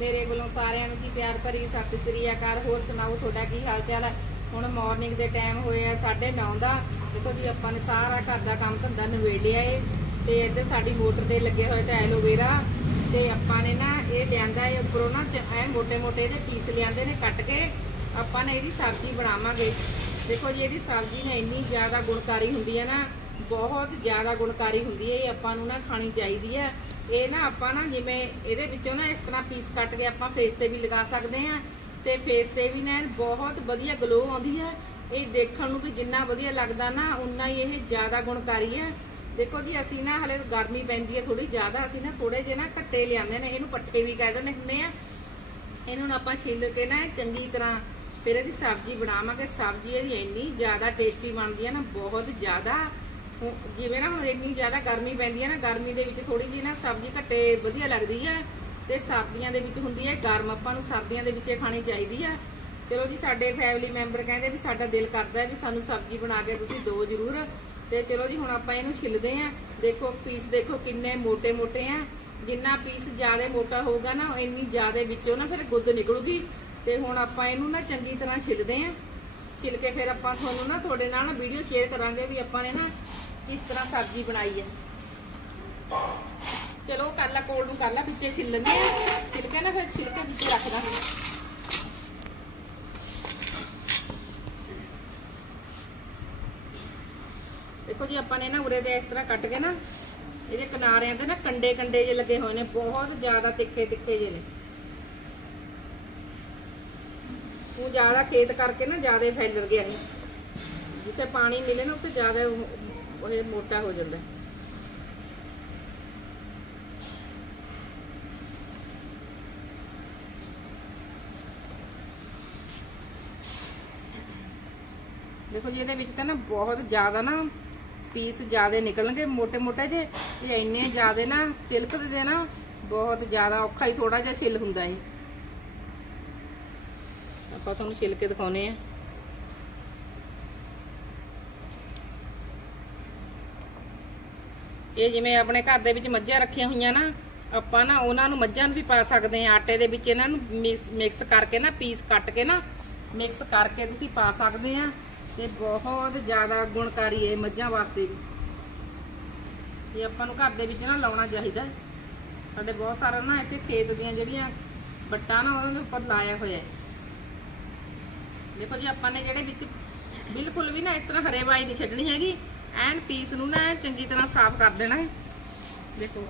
ਮੇਰੇ ਵੱਲੋਂ ਸਾਰਿਆਂ ਨੂੰ ਜੀ ਪਿਆਰ ਭਰੀ ਸਤਿ ਸ੍ਰੀ ਅਕਾਲ। ਹੋਰ ਸੁਣਾਓ, ਤੁਹਾਡਾ ਕੀ ਹਾਲ ਚਾਲ ਹੈ? ਹੁਣ ਮਾਰਨਿੰਗ ਦੇ ਟਾਈਮ ਹੋਏ ਆ 9:30 ਦਾ। ਦੇਖੋ ਜੀ, ਆਪਾਂ ਨੇ ਸਾਰਾ ਘਰ ਦਾ ਕੰਮ ਧੰਦਾ ਨਿਬੇੜ ਲਿਆ ਏ। ਤੇ ਇੱਧਰ ਸਾਡੀ ਮੋਟਰ ਤੇ ਲੱਗੇ ਹੋਏ ਤਾਂ ਐਲੋਵੇਰਾ। ਤੇ ਆਪਾਂ ਨੇ ਨਾ ਇਹ ਲਿਆਂਦਾ ਏ, ਉੱਪਰੋਂ ਨਾ ਐ ਮੋਟੇ-ਮੋਟੇ ਦੇ ਪੀਸ ਲਿਆਂਦੇ ਨੇ ਕੱਟ ਕੇ। ਆਪਾਂ ਨੇ ਇਹਦੀ ਸਬਜ਼ੀ ਬਣਾਵਾਂਗੇ। ਦੇਖੋ ਜੀ, ਇਹਦੀ ਸਬਜ਼ੀ ਨੇ ਇੰਨੀ ਜ਼ਿਆਦਾ ਗੁਣਕਾਰੀ ਹੁੰਦੀ ਹੈ ਨਾ, ਬਹੁਤ ਜ਼ਿਆਦਾ ਗੁਣਕਾਰੀ ਹੁੰਦੀ ਹੈ, ਇਹ ਆਪਾਂ ਨੂੰ ਨਾ ਖਾਣੀ ਚਾਹੀਦੀ ਹੈ। ਇਹ ਨਾ ਆਪਾਂ ਨਾ ਜਿਵੇਂ ਇਹਦੇ ਵਿੱਚੋਂ ਨਾ ਇਸ ਤਰ੍ਹਾਂ ਪੀਸ ਕੱਟ ਕੇ ਆਪਾਂ ਫੇਸ ਤੇ ਵੀ ਲਗਾ ਸਕਦੇ ਆ ਤੇ ਫੇਸ ਤੇ ਵੀ ਨਾ ਬਹੁਤ ਵਧੀਆ ਗਲੋ ਆਉਂਦੀ ਹੈ ਇਹ ਦੇਖਣ ਨੂੰ ਵੀ ਜਿੰਨਾ ਵਧੀਆ ਲੱਗਦਾ ਨਾ ਉਨਾ ਹੀ ਇਹ ਜ਼ਿਆਦਾ ਗੁਣਕਾਰੀ ਹੈ ਦੇਖੋ ਜੀ, ਅਸੀਂ ਨਾ ਹਲੇ ਗਰਮੀ ਪੈਂਦੀ ਹੈ ਥੋੜੀ ਜ਼ਿਆਦਾ, ਅਸੀਂ ਨਾ ਥੋੜੇ ਜਿਹੇ ਨਾ ਕੱਟੇ ਲਿਆਂਦੇ ਨੇ, ਇਹਨੂੰ ਪੱਟੇ ਵੀ ਕਹਿ ਦਿੰਦੇ ਹੁੰਦੇ ਆ। ਇਹਨੂੰ ਨਾ ਆਪਾਂ ਛਿੱਲ ਕੇ ਨਾ ਚੰਗੀ ਤਰ੍ਹਾਂ ਫਿਰ ਇਹਦੀ ਸਬਜ਼ੀ ਬਣਾਵਾਂਗੇ। ਸਬਜ਼ੀ ਇਹਦੀ ਇੰਨੀ ਜ਼ਿਆਦਾ ਟੇਸਟੀ ਬਣਦੀ ਹੈ ਨਾ, ਬਹੁਤ ਜ਼ਿਆਦਾ। ਹੁਣ- ਜਿਵੇਂ ਨਾ ਹੁਣ ਇੰਨੀ ਜ਼ਿਆਦਾ ਗਰਮੀ ਪੈਂਦੀ ਹੈ ਨਾ, ਗਰਮੀ ਦੇ ਵਿੱਚ ਥੋੜੀ ਜੀ ਨਾ ਸਬਜ਼ੀ ਘੱਟੇ ਵਧੀਆ ਲੱਗਦੀ ਹੈ ਤੇ ਸਰਦੀਆਂ ਦੇ ਵਿੱਚ ਹੁੰਦੀ ਹੈ ਗਰਮ, ਆਪਾਂ ਨੂੰ ਸਰਦੀਆਂ ਦੇ ਵਿੱਚ ਇਹ ਖਾਣੀ ਚਾਹੀਦੀ ਆ। ਚਲੋ ਜੀ, ਸਾਡੇ ਫੈਮਿਲੀ ਮੈਂਬਰ ਕਹਿੰਦੇ ਵੀ ਸਾਡਾ ਦਿਲ ਕਰਦਾ ਵੀ ਸਾਨੂੰ ਸਬਜ਼ੀ ਬਣਾ ਕੇ ਤੁਸੀਂ ਦਿਓ ਜ਼ਰੂਰ। ਤੇ ਚਲੋ ਜੀ, ਹੁਣ ਆਪਾਂ ਇਹਨੂੰ ਛਿੱਲਦੇ ਆ। ਦੇਖੋ ਪੀਸ ਦੇਖੋ ਕਿੰਨੇ ਮੋٹے-ਮੋٹے ਆ। ਜਿੰਨਾ ਪੀਸ ਜ਼ਿਆਦਾ ਮੋਟਾ ਹੋਊਗਾ ਨਾ, ਇੰਨੀ ਜ਼ਿਆਦਾ ਵਿੱਚੋਂ ਨਾ ਫਿਰ ਗੁੱਦ ਨਿਕਲੂਗੀ। ਤੇ ਹੁਣ ਆਪਾਂ ਇਹਨੂੰ ਨਾ ਚੰਗੀ ਤਰ੍ਹਾਂ ਛਿੱਲਦੇ ਆ। ਛਿੱਲ ਕੇ ਫਿਰ ਆਪਾਂ ਤੁਹਾਨੂੰ ਨਾ ਤੁਹਾਡੇ ਨਾਲ ਵੀਡੀਓ ਸ਼ੇਅਰ ਕਰਾਂਗੇ ਵੀ ਆਪਾਂ ਨੇ ਨਾ ਕਿਸ ਤਰ੍ਹਾਂ ਸਬਜ਼ੀ ਬਣਾਈ ਹੈ? ਚਲੋ ਕਰ ਲਾ, ਕੋਲ ਨੂੰ ਕਰ ਲਾ, ਵਿੱਚੇ ਛਿੱਲ ਲੈਂਦੇ ਆ। ਛਿੱਲ ਕੇ ਨਾ ਫਿਰ ਛਿੱਲ ਕੇ ਰੱਖ ਦਾਂਗੇ ਦੇਖੋ ਜੀ, ਆਪਾਂ ਨੇ ਨਾ ਉਰੇ ਦੇ ਇਸ ਤਰ੍ਹਾਂ ਕੱਟ ਕੇ ਨਾ, ਇਹਦੇ ਕਿਨਾਰਿਆਂ ਤੇ ਨਾ ਕੰਡੇ ਕੰਡੇ ਜੇ ਲੱਗੇ ਹੋਏ ਨੇ, ਬਹੁਤ ਜ਼ਿਆਦਾ ਤਿੱਖੇ ਤਿੱਖੇ ਜੇ ਨੇ। ਉਹ ਜ਼ਿਆਦਾ ਖੇਤ ਕਰਕੇ ਨਾ ਜ਼ਿਆਦਾ ਫੈਲਰ ਗਿਆ ਇਹ। ਜਿੱਥੇ ਪਾਣੀ ਮਿਲੇ ਨਾ, ਉੱਥੇ ਜ਼ਿਆਦਾ ਉਹ ਇਹ ਮੋਟਾ ਹੋ ਜਾਂਦਾ ਦੇਖੋ ਜੀ, ਇਹਦੇ ਵਿੱਚ ਤਾਂ ਨਾ ਬਹੁਤ ਜ਼ਿਆਦਾ ਨਾ ਪੀਸ ਜ਼ਿਆਦਾ ਨਿਕਲਣਗੇ ਮੋਟੇ ਮੋਟੇ ਜੇ, ਇਹ ਇੰਨੇ ਜ਼ਿਆਦਾ ਨਾ ਤਿਲਕ ਦੇ ਨਾ, ਬਹੁਤ ਜ਼ਿਆਦਾ ਔਖਾ ਹੀ ਥੋੜਾ ਜਿਹਾ ਛਿੱਲ ਹੁੰਦਾ ਇਹ। ਆਪਾਂ ਤੁਹਾਨੂੰ ਛਿੱਲ ਕੇ ਦਿਖਾਉਨੇ ਆ ਇਹ ਜਿਵੇਂ ਆਪਣੇ ਘਰ ਦੇ ਵਿੱਚ ਮੱਝਾਂ ਰੱਖੀਆਂ ਹੋਈਆਂ ਨਾ, ਆਪਾਂ ਨਾ ਉਹਨਾਂ ਨੂੰ ਮੱਝਾਂ ਨੂੰ ਵੀ ਪਾ ਸਕਦੇ ਆ ਆਟੇ ਦੇ ਵਿੱਚ ਇਹਨਾਂ ਨੂੰ ਮਿਕਸ ਮਿਕਸ ਕਰਕੇ ਨਾ, ਪੀਸ ਕੱਟ ਕੇ ਨਾ, ਮਿਕਸ ਕਰਕੇ ਤੁਸੀਂ ਪਾ ਸਕਦੇ ਆ ਤੇ ਬਹੁਤ ਜ਼ਿਆਦਾ ਗੁਣਕਾਰੀ ਹੈ ਮੱਝਾਂ ਵਾਸਤੇ ਵੀ। ਇਹ ਆਪਾਂ ਨੂੰ ਘਰ ਦੇ ਵਿੱਚ ਨਾ ਲਾਉਣਾ ਚਾਹੀਦਾ ਸਾਡੇ ਬਹੁਤ ਸਾਰਾ ਨਾ ਇੱਥੇ ਖੇਤ ਦੀਆਂ ਜਿਹੜੀਆਂ ਵੱਟਾਂ ਨਾ, ਉਹਨਾਂ ਦੇ ਉੱਪਰ ਲਾਇਆ ਹੋਇਆ ਹੈ। ਦੇਖੋ ਜੀ, ਆਪਾਂ ਨੇ ਜਿਹੜੇ ਵਿੱਚ ਬਿਲਕੁਲ ਵੀ ਨਾ ਇਸ ਤਰ੍ਹਾਂ ਹਰੇ ਬਾਈ ਨਹੀਂ ਛੱਡਣੀ ਹੈਗੀ। ਐਨ ਪੀਸ ਨੂੰ ਨਾ ਚੰਗੀ ਤਰ੍ਹਾਂ ਸਾਫ਼ ਕਰ ਦੇਣਾ ਹੈ। ਦੇਖੋ,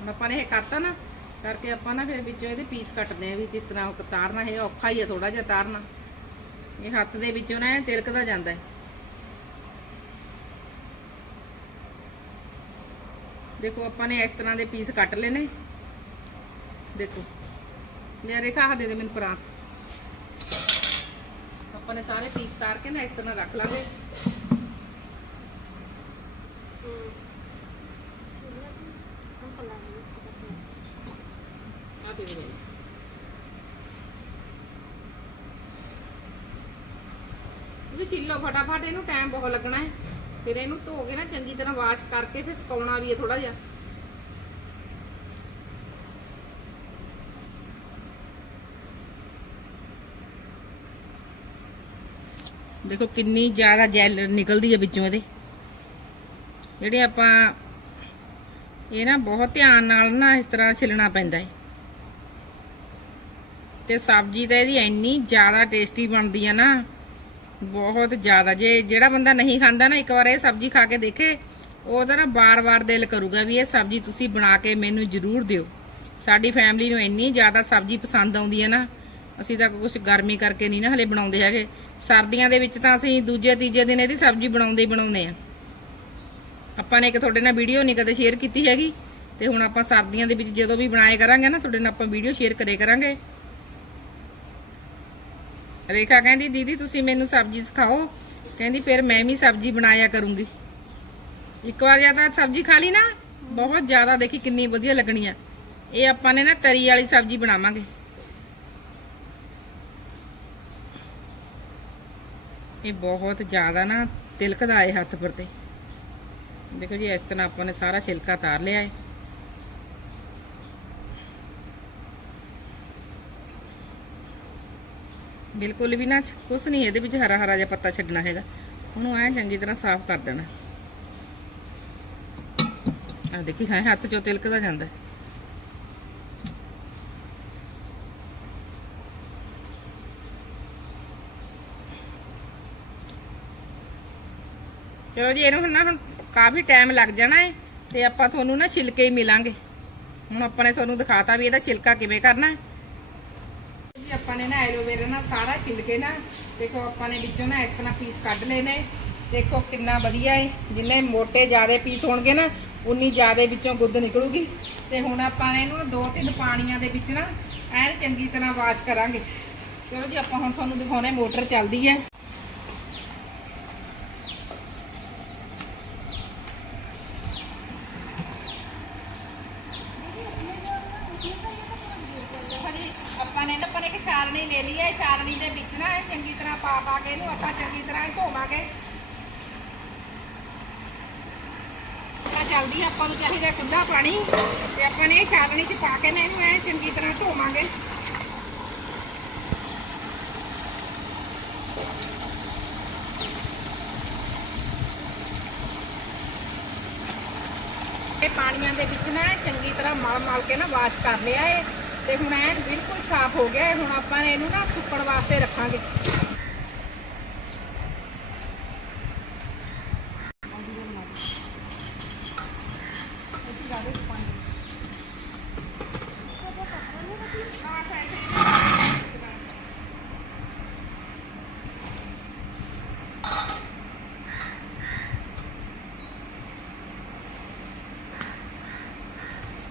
ਹੁਣ ਆਪਾਂ ਨੇ ਇਹ ਕਰਤਾ ਨਾ, ਕਰਕੇ ਆਪਾਂ ਨਾ ਫਿਰ ਵਿੱਚੋਂ ਇਹਦੇ ਪੀਸ ਕੱਟਦੇ ਆ ਵੀ ਕਿਸ ਤਰ੍ਹਾਂ ਉਹ ਤਾਰਨਾ, ਇਹ ਔਖਾ ਹੀ ਹੈ ਥੋੜਾ ਜਿਹਾ ਤਾਰਨਾ। ਇਹ ਹੱਥ ਦੇ ਵਿੱਚੋਂ ਨਾ ਤਿਲਕਦਾ ਜਾਂਦਾ ਹੈ। ਦੇਖੋ, ਆਪਾਂ ਨੇ ਇਸ ਤਰ੍ਹਾਂ ਦੇ ਪੀਸ ਕੱਟ ਲਏ ਦੇਖੋ, ਲਿਆ ਰੇਖਾ, ਆਹ ਦੇ ਦੇ ਮੈਨੂੰ ਪਰਾਂਤ। ਆਪਾਂ ਨੇ ਸਾਰੇ ਪੀਸ ਤਾਰ ਕੇ ਨਾ ਇਸ ਤਰ੍ਹਾਂ ਰੱਖ ਲਾਂਗੇ। ਆ ਛਿੱਲੋ ਫਟਾਫਟ, ਇਹਨੂੰ ਟਾਈਮ ਬਹੁਤ ਲੱਗਣਾ ਹੈ। ਫਿਰ ਇਹਨੂੰ ਧੋ ਕੇ ਨਾ ਚੰਗੀ ਤਰ੍ਹਾਂ ਵਾਸ਼ ਕਰਕੇ ਫਿਰ ਸੁਕਾਉਣਾ ਵੀ ਹੈ ਥੋੜਾ ਜਿਹਾ। ਦੇਖੋ ਕਿੰਨੀ ਜ਼ਿਆਦਾ ਜੈਲ ਨਿਕਲਦੀ ਹੈ ਵਿੱਚੋਂ ਇਹਦੇ। ਜਿਹੜੇ ਆਪਾਂ ਇਹ ਨਾ ਬਹੁਤ ਧਿਆਨ ਨਾਲ ਨਾ ਇਸ ਤਰ੍ਹਾਂ ਛਿੱਲਣਾ ਪੈਂਦਾ ਹੈ ਤੇ ਸਬਜ਼ੀ ਤਾਂ ਇਹਦੀ ਇੰਨੀ ਜ਼ਿਆਦਾ ਟੇਸਟੀ ਬਣਦੀ ਹੈ ਨਾ, ਬਹੁਤ ਜ਼ਿਆਦਾ। ਜੇ ਜਿਹੜਾ ਬੰਦਾ ਨਹੀਂ ਖਾਂਦਾ ਨਾ, ਇੱਕ ਵਾਰ ਇਹ ਸਬਜ਼ੀ ਖਾ ਕੇ ਦੇਖੇ, ਉਹਦਾ ਨਾ ਬਾਰ-ਬਾਰ ਦਿਲ ਕਰੂਗਾ ਵੀ ਇਹ ਸਬਜ਼ੀ ਤੁਸੀਂ ਬਣਾ ਕੇ ਮੈਨੂੰ ਜ਼ਰੂਰ ਦਿਓ। ਸਾਡੀ ਫੈਮਿਲੀ ਨੂੰ ਇੰਨੀ ਜ਼ਿਆਦਾ ਸਬਜ਼ੀ ਪਸੰਦ ਆਉਂਦੀ ਹੈ ਨਾ, ਅਸੀਂ ਤਾਂ ਕੁਝ ਗਰਮੀ ਕਰਕੇ ਨਹੀਂ ਨਾ ਹਲੇ ਬਣਾਉਂਦੇ ਹੈਗੇ। ਸਰਦੀਆਂ ਦੇ ਵਿੱਚ ਤਾਂ ਅਸੀਂ ਦੂਜੇ ਤੀਜੇ ਦਿਨ ਇਹਦੀ ਸਬਜ਼ੀ ਬਣਾਉਂਦੇ ਹੀ ਬਣਾਉਂਦੇ ਆ। ਆਪਾਂ ਨੇ ਇੱਕ ਤੁਹਾਡੇ ਨਾਲ ਵੀਡੀਓ ਨਹੀਂ ਕਦੇ ਸ਼ੇਅਰ ਕੀਤੀ ਹੈਗੀ, ਤੇ ਹੁਣ ਆਪਾਂ ਸਰਦੀਆਂ ਦੇ ਵਿੱਚ ਜਦੋਂ ਵੀ ਬਣਾਏ ਕਰਾਂਗੇ ਨਾ, ਤੁਹਾਡੇ ਨਾਲ ਆਪਾਂ ਵੀਡੀਓ ਸ਼ੇਅਰ ਕਰੇ ਕਰਾਂਗੇ। ਰੇਖਾ ਕਹਿੰਦੀ, ਦੀਦੀ, ਤੁਸੀਂ ਮੈਨੂੰ ਸਬਜ਼ੀ ਸਿਖਾਓ। ਕਹਿੰਦੀ, ਫਿਰ ਮੈਂ ਵੀ ਸਬਜ਼ੀ ਬਣਾਇਆ ਕਰੂੰਗੀ। ਇੱਕ ਵਾਰ ਜਾਂ ਤਾਂ ਸਬਜ਼ੀ ਖਾ ਲਈ ਨਾ, ਬਹੁਤ ਜ਼ਿਆਦਾ ਦੇਖੀ ਕਿੰਨੀ ਵਧੀਆ ਲੱਗਣੀ ਆ। ਇਹ ਆਪਾਂ ਨੇ ਨਾ ਤਰੀ ਵਾਲੀ ਸਬਜ਼ੀ ਬਣਾਵਾਂਗੇ। ਇਹ ਬਹੁਤ ਜ਼ਿਆਦਾ ਨਾ ਤਿਲਕਦਾ ਏ ਹੱਥ ਪਰ ਤੇ। ਦੇਖੋ ਜੀ, ਇਸ ਤਰ੍ਹਾਂ ਆਪਾਂ ਨੇ ਸਾਰਾ ਛਿਲਕਾ ਤਾਰ ਲਿਆ ਹੈ। ਬਿਲਕੁਲ ਵੀ ਨਾ, ਕੁਛ ਨਹੀਂ ਇਹਦੇ ਵਿੱਚ ਹਰਾ ਹਰਾ ਜਿਹਾ ਪੱਤਾ ਛੱਡਣਾ ਹੈਗਾ। ਉਹਨੂੰ ਐ ਚੰਗੀ ਤਰ੍ਹਾਂ ਸਾਫ਼ ਕਰ ਦੇਣਾ। ਆ ਦੇਖੀ ਹਾਂ ਹੱਥ ਚੋਂ ਤਿਲਕਦਾ ਜਾਂਦਾ। ਚਲੋ ਜੀ, ਇਹਨੂੰ ਹੁਣ ਨਾ ਹੁਣ ਕਾਫੀ ਟਾਈਮ ਲੱਗ ਜਾਣਾ ਹੈ ਤੇ ਆਪਾਂ ਤੁਹਾਨੂੰ ਨਾ ਛਿਲਕੇ ਹੀ ਮਿਲਾਂਗੇ। ਹੁਣ ਆਪਾਂ ਨੇ ਤੁਹਾਨੂੰ ਦਿਖਾਤਾ ਵੀ ਇਹਦਾ ਛਿਲਕਾ ਕਿਵੇਂ ਕਰਨਾ ਹੈ ਜੀ, ਆਪਾਂ ਨੇ ਨਾ ਐਲੋਵੇਰਾ ਨਾ ਸਾਰਾ ਛਿਲਕੇ ਨਾ, ਦੇਖੋ ਆਪਾਂ ਨੇ ਵਿੱਚੋਂ ਨਾ ਇਸ ਤਰ੍ਹਾਂ ਪੀਸ ਕੱਢ ਲਏ ਨੇ। ਦੇਖੋ ਕਿੰਨਾ ਵਧੀਆ ਹੈ ਜਿੰਨੇ ਮੋٹے ਜ਼ਿਆਦੇ ਪੀਸ ਹੋਣਗੇ ਨਾ, ਉਨੀ ਜ਼ਿਆਦੇ ਵਿੱਚੋਂ ਗੁੱਦ ਨਿਕਲੂਗੀ। ਤੇ ਹੁਣ ਆਪਾਂ ਨੇ ਇਹਨੂੰ ਦੋ ਤਿੰਨ ਪਾਣੀਆਂ ਦੇ ਵਿੱਚ ਨਾ, ਐਨ ਚੰਗੀ ਤਰ੍ਹਾਂ ਵਾਸ਼ ਕਰਾਂਗੇ। ਚਲੋ ਜੀ, ਆਪਾਂ ਹੁਣ ਤੁਹਾਨੂੰ ਦਿਖਾਉਣੇ ਮੋਟਰ ਚੱਲਦੀ ਹੈ ਦੇਖੋ ਜੀ ਆਪਾਂ ਨੇ ਨਾ ਆਪਾਂ ਨੇ ਇੱਕ ਛਾਲਣੀ ਲੈ ਲਈ ਹੈ ਛਾਲਣੀ ਦੇ ਵਿੱਚ ਨਾ ਇਹ ਚੰਗੀ ਤਰ੍ਹਾਂ ਪਾ ਪਾ ਕੇ ਇਹਨੂੰ ਆਪਾਂ ਚੰਗੀ ਤਰ੍ਹਾਂ ਧੋਵਾਂਗੇ ਤਾਂ ਚੱਲਦੀ ਹੈ, ਆਪਾਂ ਨੂੰ ਚਾਹੀਦਾ ਖੁੱਲਾ ਪਾਣੀ ਤੇ ਆਪਾਂ ਨੇ ਇਹ ਛਾਲਣੀ 'ਚ ਪਾ ਕੇ ਨਾ ਇਹਨੂੰ ਐ ਚੰਗੀ ਤਰ੍ਹਾਂ ਧੋਵਾਂਗੇ। ਇਹ ਪਾਣੀਆਂ ਦੇ ਵਿੱਚ ਨਾ ਚੰਗੀ ਤਰ੍ਹਾਂ ਮਲ ਮਲ ਕੇ ਨਾ ਵਾਸ਼ ਕਰ ਲਿਆ ਏ ਤੇ ਹੁਣ ਐਨ ਬਿਲਕੁਲ ਸਾਫ਼ ਹੋ ਗਿਆ ਹੁਣ ਆਪਾਂ ਇਹਨੂੰ ਨਾ ਸੁੱਕਣ ਵਾਸਤੇ ਰੱਖਾਂਗੇ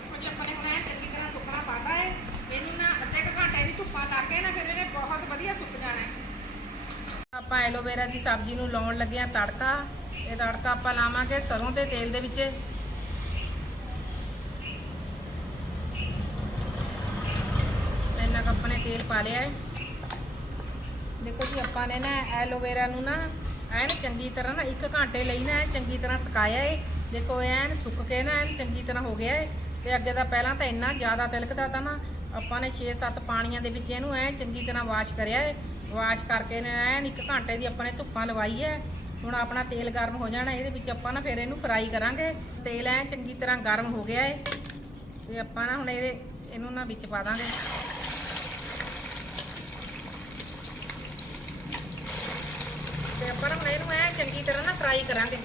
ਕੁਝ ਆਪਾਂ ਨੇ ਹੁਣ ਐਨ ਚੰਗੀ ਤਰ੍ਹਾਂ ਸੁੱਕਣਾ ਪਾਤਾ ਏ ਇਹਨੂੰ ਨਾ ਅੱਧੇ ਕੁ ਘੰਟੇ ਦੀ ਧੁੱਪਾਂ ਲਾ ਕੇ ਨਾ ਫਿਰ ਇਹਨੇ ਬਹੁਤ ਵਧੀਆ ਸੁੱਕ ਜਾਣਾ ਹੈ ਆਪਾਂ ਐਲੋਵੇਰਾ ਦੀ ਸਬਜ਼ੀ ਨੂੰ ਲਾਉਣ ਲੱਗਿਆ ਤੜਕਾ। ਇਹ ਤੜਕਾ ਆਪਾਂ ਲਾਵਾਂਗੇ ਸਰੋਂ ਦੇ ਤੇਲ ਦੇ ਵਿੱਚ। ਇੰਨਾ ਕੁ ਆਪਾਂ ਨੇ ਤੇਲ ਪਾ ਲਿਆ ਹੈ। ਦੇਖੋ ਜੀ, ਆਪਾਂ ਨੇ ਨਾ ਐਲੋਵੇਰਾ ਨੂੰ ਨਾ ਐਨ ਚੰਗੀ ਤਰ੍ਹਾਂ ਨਾ 1 ਘੰਟੇ ਲਈ ਨਾ ਚੰਗੀ ਤਰ੍ਹਾਂ ਸੁਕਾਇਆ ਏ। ਦੇਖੋ, ਐਨ ਸੁੱਕ ਕੇ ਨਾ ਐਨ ਚੰਗੀ ਤਰ੍ਹਾਂ ਹੋ ਗਿਆ ਏ। ਤੇ ਅੱਗੇ ਦਾ ਪਹਿਲਾਂ ਤਾਂ ਇੰਨਾ ਜ਼ਿਆਦਾ ਤਿਲਕਦਾ ਤਾਂ ਨਾ ਆਪਾਂ ਨੇ 6-7 ਪਾਣੀਆਂ ਦੇ ਵਿੱਚ ਇਹਨੂੰ ਐਨ ਚੰਗੀ ਤਰ੍ਹਾਂ ਵਾਸ਼ ਕਰਿਆ ਏ। ਵਾਸ਼ ਕਰਕੇ ਨੇ ਐਨ 1 ਘੰਟੇ ਦੀ ਆਪਾਂ ਨੇ ਧੁੱਪਾਂ ਲਵਾਈ ਹੈ ਹੁਣ ਆਪਣਾ ਤੇਲ ਗਰਮ ਹੋ ਜਾਣਾ, ਇਹਦੇ ਵਿੱਚ ਆਪਾਂ ਨਾ ਫਿਰ ਇਹਨੂੰ ਫਰਾਈ ਕਰਾਂਗੇ। ਤੇਲ ਐਨ ਚੰਗੀ ਤਰ੍ਹਾਂ ਗਰਮ ਹੋ ਗਿਆ ਏ। ਤੇ ਆਪਾਂ ਨਾ ਹੁਣ ਇਹਦੇ, ਇਹਨੂੰ ਨਾ ਵਿੱਚ ਪਾ ਦਾਂਗੇ। ਤੇ ਆਪਾਂ ਨਾ ਹੁਣ ਇਹਨੂੰ ਐ ਚੰਗੀ ਤਰ੍ਹਾਂ ਨਾ ਫਰਾਈ ਕਰਾਂਗੇ।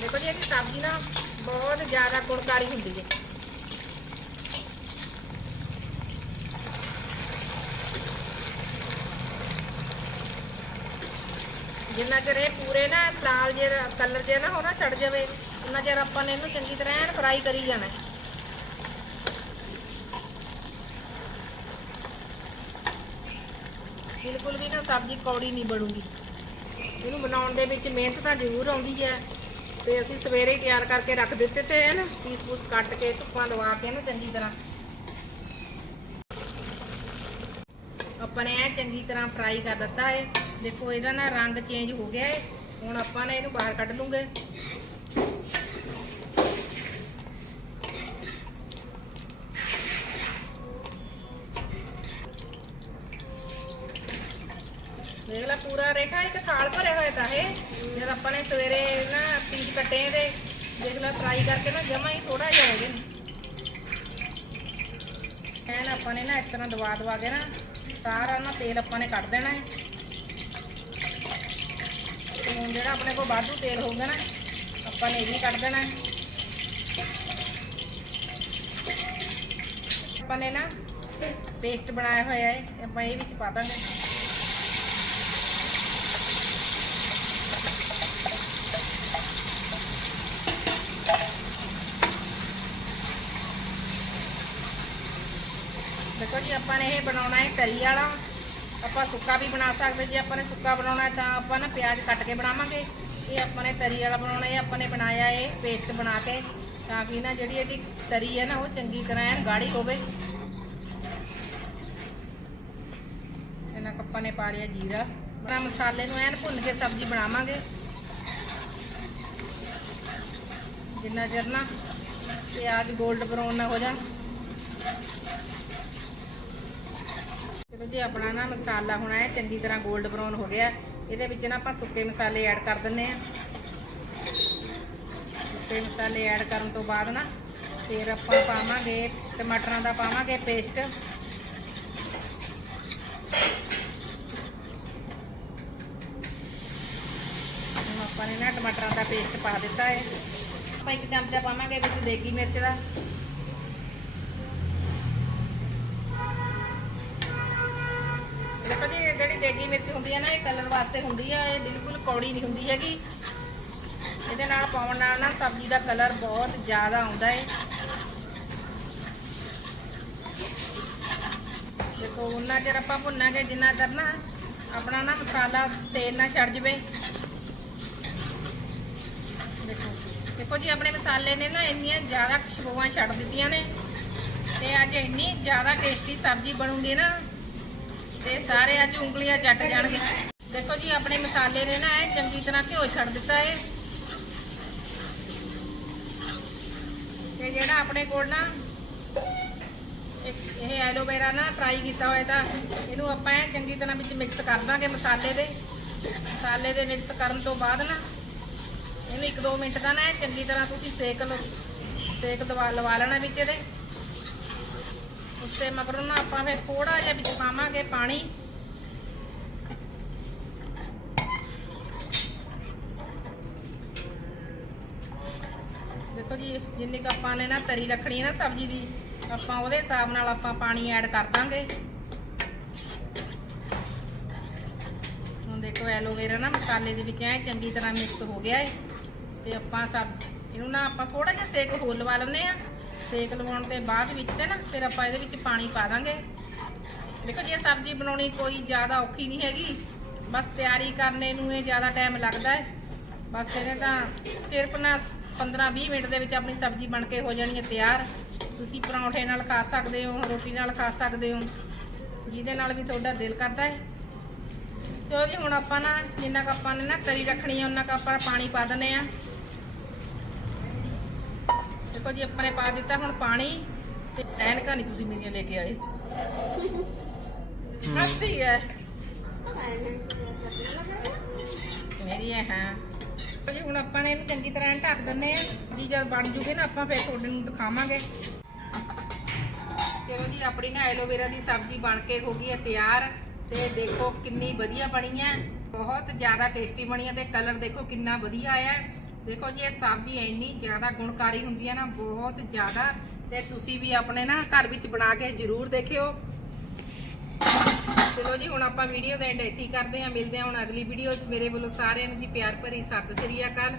ਦੇਖੋ ਜੀ, ਇਹਦੀ ਸਬਜ਼ੀ ਨਾ ਬਹੁਤ ਜ਼ਿਆਦਾ ਗੁਣਕਾਰੀ ਹੁੰਦੀ ਹੈ ਜਿੰਨਾ ਚਿਰ ਇਹ ਪੂਰੇ ਨਾ ਲਾਲ ਜੇ ਕਲਰ ਜੇ ਨਾ ਹੋ ਛੱਡ ਜਾਵੇ ਉਹਨਾਂ ਚਿਰ ਆਪਾਂ ਨੇ ਇਹਨੂੰ ਚੰਗੀ ਤਰ੍ਹਾਂ ਐਨ ਫਰਾਈ ਕਰੀ ਜਾਣਾ। ਬਿਲਕੁਲ ਵੀ ਨਾ ਸਬਜ਼ੀ ਕੌੜੀ ਨਹੀਂ ਬਣੂਗੀ। ਇਹਨੂੰ ਬਣਾਉਣ ਦੇ ਵਿੱਚ ਮਿਹਨਤ ਤਾਂ ਜ਼ਰੂਰ ਆਉਂਦੀ ਹੈ। ਤੇ ਅਸੀਂ ਸਵੇਰੇ ਹੀ ਤਿਆਰ ਕਰਕੇ ਰੱਖ ਦਿੱਤੇ ਤੇ ਹਨ ਪੀਸ ਪੂਸ ਕੱਟ ਕੇ ਧੁੱਪਾਂ ਲਵਾ ਕੇ ਇਹਨੂੰ ਚੰਗੀ ਤਰ੍ਹਾਂ। ਆਪਾਂ ਨੇ ਇਹ ਚੰਗੀ ਤਰ੍ਹਾਂ ਫਰਾਈ ਕਰ ਦਿੱਤਾ ਹੈ ਦੇਖੋ, ਇਹਦਾ ਨਾ ਰੰਗ ਚੇਂਜ ਹੋ ਗਿਆ ਹੈ ਹੁਣ ਆਪਾਂ ਨੇ ਇਹਨੂੰ ਬਾਹਰ ਕੱਢ ਲੂੰਗੇ। ਦੇਖ ਲੈ ਪੂਰਾ ਰੇਖਾ, ਇੱਕ ਥਾਲ ਭਰਿਆ ਹੋਇਆ ਤਾਂ ਇਹ। ਜਦ ਆਪਾਂ ਨੇ ਸਵੇਰੇ ਨਾ ਪੀਸ ਕੱਟੇ ਇਹਦੇ, ਦੇਖ ਲੈ ਫਰਾਈ ਕਰਕੇ ਨਾ ਜਮਾ ਹੀ ਥੋੜਾ ਜਿਹਾ ਹੋ ਗਿਆ। ਐਨ ਆਪਾਂ ਨੇ ਨਾ ਇਸ ਤਰ੍ਹਾਂ ਦਵਾ ਦਵਾ ਕੇ ਨਾ ਸਾਰਾ ਨਾ ਤੇਲ ਆਪਾਂ ਨੇ ਕੱਢ ਦੇਣਾ ਹੈ ਹੁਣ ਜਿਹੜਾ ਆਪਣੇ ਕੋਲ ਵਾਧੂ ਤੇਲ ਹੋਊਗਾ ਨਾ, ਆਪਾਂ ਨੇ ਇਹ ਵੀ ਕੱਢ ਦੇਣਾ। ਆਪਾਂ ਨੇ ਨਾ ਪੇਸਟ ਬਣਾਇਆ ਹੋਇਆ ਹੈ ਆਪਾਂ ਇਹ ਵਿੱਚ ਪਾ ਦਾਂਗੇ। ਦੇਖੋ ਜੀ, ਆਪਾਂ ਨੇ ਇਹ ਬਣਾਉਣਾ ਹੈ ਤਰੀ ਵਾਲਾ। ਆਪਾਂ ਸੁੱਕਾ ਵੀ ਬਣਾ ਸਕਦੇ, ਜੇ ਆਪਾਂ ਨੇ ਸੁੱਕਾ ਬਣਾਉਣਾ ਤਾਂ ਆਪਾਂ ਨਾ ਪਿਆਜ਼ ਕੱਟ ਕੇ ਬਣਾਵਾਂਗੇ। ਇਹ ਆਪਾਂ ਨੇ ਤਰੀ ਵਾਲਾ ਬਣਾਉਣਾ, ਇਹ ਆਪਾਂ ਨੇ ਬਣਾਇਆ ਇਹ ਪੇਸਟ ਬਣਾ ਕੇ, ਤਾਂ ਕਿ ਨਾ ਜਿਹੜੀ ਇਹਦੀ ਤਰੀ ਹੈ ਨਾ, ਉਹ ਚੰਗੀ ਤਰ੍ਹਾਂ ਐਨ ਗਾੜੀ ਹੋਵੇ। ਇਹਨਾਂ ਕੱਪਾਂ ਨੇ ਪਾ ਲਿਆ ਜੀਰਾ। ਬਣਾ ਮਸਾਲੇ ਨੂੰ ਐਨ ਭੁੰਨ ਕੇ ਸਬਜ਼ੀ ਬਣਾਵਾਂਗੇ। ਜਿੰਨਾ ਚਿਰ ਨਾ ਪਿਆਜ਼ 골ਡ ਬਰਾਊਨ ਨਾ ਹੋ ਜਾ ਚਲੋ ਜੀ, ਆਪਣਾ ਨਾ ਮਸਾਲਾ ਹੁਣ ਹੈ ਚੰਗੀ ਤਰ੍ਹਾਂ 골ਡ ਬਰਾਊਨ ਹੋ ਗਿਆ। ਇਹਦੇ ਵਿੱਚ ਨਾ ਆਪਾਂ ਸੁੱਕੇ ਮਸਾਲੇ ਐਡ ਕਰ ਦਿੰਨੇ ਆ ਸੁੱਕੇ ਮਸਾਲੇ ਐਡ ਕਰਨ ਤੋਂ ਬਾਅਦ ਨਾ ਫਿਰ ਆਪਾਂ ਪਾਵਾਂਗੇ ਟਮਾਟਰਾਂ ਦਾ ਪਾਵਾਂਗੇ ਪੇਸਟ ਆਪਾਂ ਨੇ ਨਾ ਟਮਾਟਰਾਂ ਦਾ ਪੇਸਟ ਪਾ ਦਿੱਤਾ ਹੈ। ਆਪਾਂ ਇੱਕ ਚਮਚਾ ਪਾਵਾਂਗੇ ਵਿੱਚ ਦੇਗੀ ਮਿਰਚ ਦਾ। ਇਹ ਮਿਰਚ ਹੁੰਦੀ ਹੈ ਨਾ, ਇਹ ਕਲਰ ਵਾਸਤੇ ਹੁੰਦੀ ਹੈ ਇਹ ਬਿਲਕੁਲ ਕੌੜੀ ਨਹੀਂ ਹੁੰਦੀ ਹੈਗੀ। ਇਹਦੇ ਨਾਲ ਪਾਉਣ ਨਾਲ ਨਾ ਸਬਜ਼ੀ ਦਾ ਕਲਰ ਬਹੁਤ ਜ਼ਿਆਦਾ ਆਉਂਦਾ ਹੈ ਦੇਖੋ ਉਹਨਾਂ ਚਿਰ ਆਪਾਂ ਭੁੰਨਾਂਗੇ, ਜਿੰਨਾ ਚਿਰ ਨਾ ਆਪਣਾ ਨਾ ਮਸਾਲਾ ਤੇਲ ਨਾ ਛੱਡ ਜਵੇ। ਦੇਖੋ ਦੇਖੋ ਜੀ, ਆਪਣੇ ਮਸਾਲੇ ਨੇ ਨਾ ਇੰਨੀਆਂ ਜ਼ਿਆਦਾ ਖੁਸ਼ਬੂਆਂ ਛੱਡ ਦਿੱਤੀਆਂ ਨੇ। ਤੇ ਅੱਜ ਇੰਨੀ ਜ਼ਿਆਦਾ ਟੇਸਟੀ ਸਬਜ਼ੀ ਬਣੂਗੀ ਨਾ ਤੇ ਸਾਰੇ ਅੱਜ ਉਂਗਲੀਆਂ ਚੱਟ ਜਾਣਗੇ। ਦੇਖੋ ਜੀ, ਆਪਣੇ ਮਸਾਲੇ ਨੇ ਨਾ ਇਹ ਚੰਗੀ ਤਰ੍ਹਾਂ ਘਿਓ ਛੱਡ ਦਿੱਤਾ ਹੈ ਤੇ ਜਿਹੜਾ ਆਪਣੇ ਕੋਲ ਨਾ ਇਹ ਐਲੋਵੇਰਾ ਨਾ ਫਰਾਈ ਕੀਤਾ ਹੋਇਆ ਤਾਂ ਇਹਨੂੰ ਆਪਾਂ ਚੰਗੀ ਤਰ੍ਹਾਂ ਵਿੱਚ ਮਿਕਸ ਕਰ ਦਾਂਗੇ ਮਸਾਲੇ ਦੇ। ਮਸਾਲੇ ਦੇ ਮਿਕਸ ਕਰਨ ਤੋਂ ਬਾਅਦ ਨਾ ਇਹਨੂੰ 1-2 ਮਿੰਟ ਦਾ ਨਾ ਚੰਗੀ ਤਰ੍ਹਾਂ ਤੁਸੀਂ ਸੇਕ ਲਓ। ਸੇਕ ਦਵਾ ਲਵਾ ਲੈਣਾ ਵਿੱਚ ਇਹਦੇ। ਉਸੇ ਮਗਰੋਂ ਨਾ ਆਪਾਂ ਫਿਰ ਥੋੜਾ ਜਿਹਾ ਵਿੱਚ ਪਾਵਾਂਗੇ ਪਾਣੀ। ਦੇਖੋ ਜੀ, ਜਿੰਨੀ ਕੁ ਆਪਾਂ ਨੇ ਨਾ ਤਰੀ ਰੱਖਣੀ ਹੈ ਨਾ ਸਬਜ਼ੀ ਦੀ, ਆਪਾਂ ਉਹਦੇ ਹਿਸਾਬ ਨਾਲ ਆਪਾਂ ਪਾਣੀ ਐਡ ਕਰ ਦਾਂਗੇ। ਹੁਣ ਦੇਖੋ ਐਲੋਵੇਰਾ ਨਾ ਮਸਾਲੇ ਦੇ ਵਿੱਚ ਐ ਚੰਗੀ ਤਰ੍ਹਾਂ ਮਿਕਸ ਹੋ ਗਿਆ ਹੈ ਤੇ ਆਪਾਂ ਸਭ ਇਹਨੂੰ ਨਾ ਆਪਾਂ ਥੋੜਾ ਜਿਹਾ ਸੇਕ ਹੋਰ ਲਵਾ ਲੈਂਦੇ ਆ ਸੇਕ ਲਵਾਉਣ ਦੇ ਬਾਅਦ ਵਿੱਚ ਤੇ ਨਾ, ਫਿਰ ਆਪਾਂ ਇਹਦੇ ਵਿੱਚ ਪਾਣੀ ਪਾ ਦਾਂਗੇ। ਦੇਖੋ, ਜੀ ਇਹ ਸਬਜ਼ੀ ਬਣਾਉਣੀ ਕੋਈ ਜ਼ਿਆਦਾ ਔਖੀ ਨਹੀਂ ਹੈਗੀ। ਬਸ ਤਿਆਰੀ ਕਰਨੇ ਨੂੰ ਇਹ ਜ਼ਿਆਦਾ ਟਾਈਮ ਲੱਗਦਾ ਹੈ। ਬਸ ਇਹਨੇ ਤਾਂ ਸਿਰਫ ਨਾ 15-20 ਮਿੰਟ ਦੇ ਵਿੱਚ ਆਪਣੀ ਸਬਜ਼ੀ ਬਣ ਕੇ ਹੋ ਜਾਣੀ ਹੈ ਤਿਆਰ। ਤੁਸੀਂ ਪਰੌਂਠੇ ਨਾਲ ਖਾ ਸਕਦੇ ਹੋ, ਰੋਟੀ ਨਾਲ ਖਾ ਸਕਦੇ ਹੋ। ਜਿਹਦੇ ਨਾਲ ਵੀ ਤੁਹਾਡਾ ਦਿਲ ਕਰਦਾ ਹੈ। ਚਲੋ ਜੀ, ਹੁਣ ਆਪਾਂ ਨਾ ਜਿੰਨਾ ਕੁ ਆਪਾਂ ਨੇ ਨਾ ਤਰੀ ਰੱਖਣੀ ਹੈ, ਉਹਨਾਂ ਕੁ ਆਪਾਂ ਪਾਣੀ ਪਾ ਦਿੰਦੇ ਆ ਦੇਖੋ ਜੀ ਆਪਾਂ ਨੇ ਪਾ ਦਿੱਤਾ ਹੁਣ ਪਾਣੀ ਤੇ ਐਨਕਾਂ ਨਹੀਂ ਤੁਸੀਂ ਮੇਰੀਆਂ ਲੈ ਕੇ ਆਏ। ਹੱਸੀ ਹੈ ਮੇਰੀ ਹੈ। ਹਾਂ ਜੀ ਹੁਣ ਆਪਾਂ ਨੇ ਇਹਨੂੰ ਚੰਗੀ ਤਰ੍ਹਾਂ ਢੱਕ ਦਿੰਨੇ ਆ। ਜੀ ਜਦ ਬਣ ਜੂਗੇ ਨਾ ਆਪਾਂ ਫਿਰ ਤੁਹਾਡੇ ਨੂੰ ਦਿਖਾਵਾਂਗੇ। ਚਲੋ ਜੀ ਆਪਣੀ ਨਾ ਐਲੋਵੇਰਾ ਦੀ ਸਬਜ਼ੀ ਬਣ ਕੇ ਹੋ ਗਈ ਹੈ ਤਿਆਰ ਤੇ ਦੇਖੋ ਕਿੰਨੀ ਵਧੀਆ ਬਣੀ ਹੈ ਬਹੁਤ ਜ਼ਿਆਦਾ ਟੇਸਟੀ ਬਣੀ ਹੈ ਤੇ ਕਲਰ ਦੇਖੋ ਕਿੰਨਾ ਵਧੀਆ ਆਇਆ। ਹੈ ਦੇਖੋ ਜੀ, ਇਹ ਸਬਜ਼ੀ ਇੰਨੀ ਜ਼ਿਆਦਾ ਗੁਣਕਾਰੀ ਹੁੰਦੀ ਹੈ ਨਾ, ਬਹੁਤ ਜ਼ਿਆਦਾ, ਤੇ ਤੁਸੀਂ ਵੀ ਆਪਣੇ ਨਾ ਘਰ ਵਿੱਚ ਬਣਾ ਕੇ ਜ਼ਰੂਰ ਦੇਖਿਓ। ਚਲੋ ਜੀ, ਹੁਣ ਆਪਾਂ ਵੀਡੀਓ ਦਾ ਐਂਡ ਇੱਥੇ ਕਰਦੇ ਹਾਂ। ਮਿਲਦੇ ਹਾਂ ਹੁਣ ਅਗਲੀ ਵੀਡੀਓ 'ਚ। ਮੇਰੇ ਵੱਲੋਂ ਸਾਰਿਆਂ ਨੂੰ ਜੀ ਪਿਆਰ ਭਰੀ ਸਤਿ ਸ੍ਰੀ ਅਕਾਲ।